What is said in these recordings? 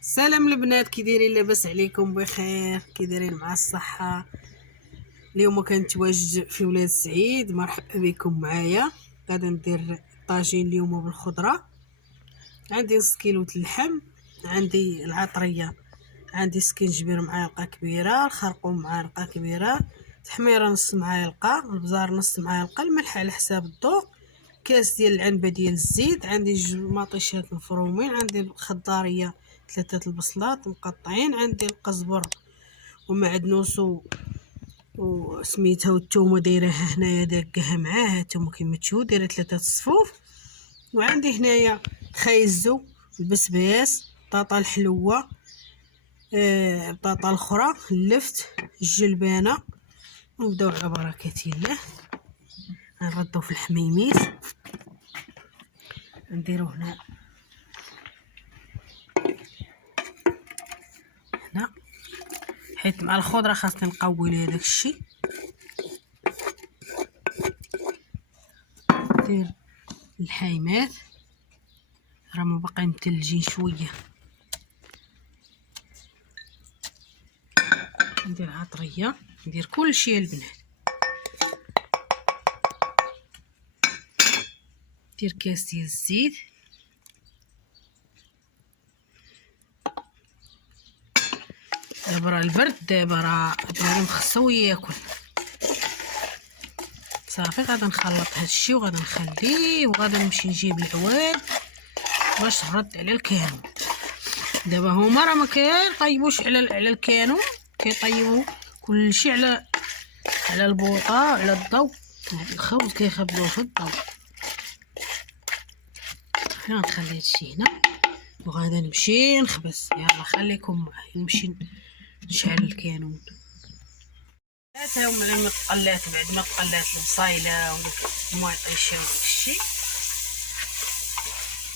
سلام البنات، كي دايرين؟ لاباس عليكم؟ بخير؟ كي دايرين مع الصحه؟ اليوم كنتواجد في ولاد سعيد. مرحبا بكم معايا. غادا ندير طاجين اليوم بالخضره. عندي نص كيلو اللحم، عندي العطريه، عندي سكينجبير معلقه كبيره، الخرقوم معلقه كبيره، تحميره نص معلقه، البزار نص معلقه، الملح على حساب الذوق، كاس ديال العنبه ديال الزيت، عندي جوج مطيشات مفرومين، عندي الخضاريه 3 البصلات مقطعين، عندي القزبر ومعدنوس وسميتها والثومه دايرها هنايا داكها معاه، الثومه كيما تشوفوا دايره 3 صفوف، وعندي هنايا خيزو، البسباس، بطاطا الحلوه، بطاطا الاخرى، اللفت، الجلبانه. ونبداو على بركه الله. نردو في الحميميت، نديرو هنا حيت مع الخضره خاصني نقوي ليها داك الشيء. ندير الحايمات راهم باقيين متلجين شويه، ندير عطريه، ندير كلشي البنات، ندير كاس ديال الزيت، دابا راه البرد، دابا راه بنادم خصو ياكل. صافي غادا نخلط هادشي وغادا نخليه، وغادا نمشي نجيب العواد باش نرد على الكانون. دابا هما راه ما كيطيبوش على الكانون، كيطيبوا كلشي على البوطه وعلى الضو. الخبز كيخبزوه في الضو. غنخلي هادشي هنا وغادا نمشي نخبز. يلا خليكم معايا نمشي نشعل الكانون. هاتا هما لما تقلات، بعد ما تقلات البصايله والمعطيشه وداكشي،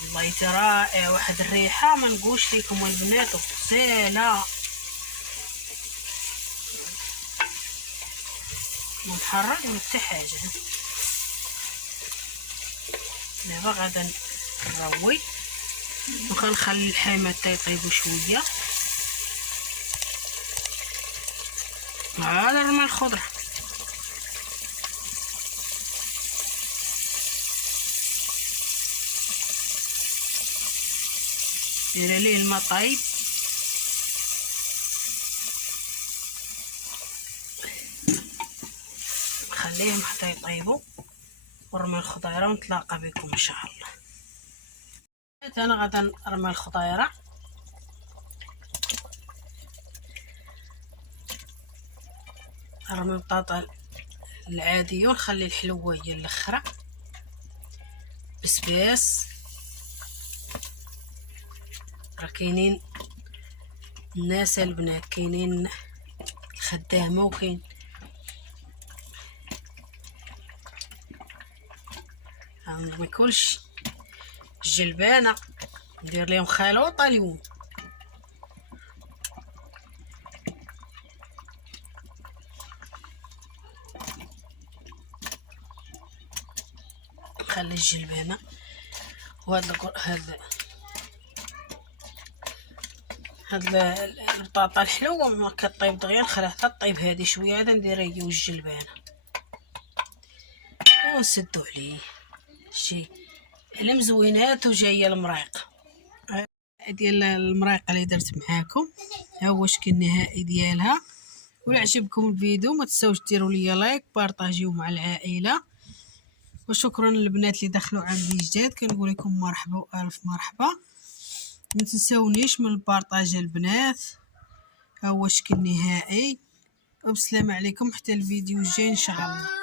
والله رائع، واحد الريحه ما نقولش لكم البنات، غساله محرك من حتى حاجه. دابا غادا نروي وغنخلي الحامات يطيبوا شويه. هذا رمى الخضره، دير عليه الماء طايب، خليهم حتى يطيبوا ورمي الخضيره ونتلاقى بكم ان شاء الله. انا غادا نرمي الخضيره، نرمي البطاطا العاديه ونخلي الحلوه هي الاخرى. بسباس، راه كاينين الناس البنات، كاينين الخدامه وكاين نرمي كلشي. الجلبانه ندير لهم خلوطه اليوم. نخلي الجلبانه هاد البطاطا الحلوه ما كطيب دغيا، نخليها حتى طيب هادي شويه، هذا نديرها هي والجلبانه ونسدو عليه شي على مزوينات. وجايه المريقه ديال المريقه اللي درت معاكم، ها هو الشكل النهائي ديالها. ولا عجبكم الفيديو ما تنساوش ديروا لي لايك، بارطاجيو مع العائله. وشكرا للبنات اللي دخلوا عندي جداد، كنقول لكم مرحبا والف مرحبا. ما تنساونيش من البارطاج البنات. ها هو الشكل النهائي، وبسلام عليكم حتى الفيديو الجاي ان شاء الله.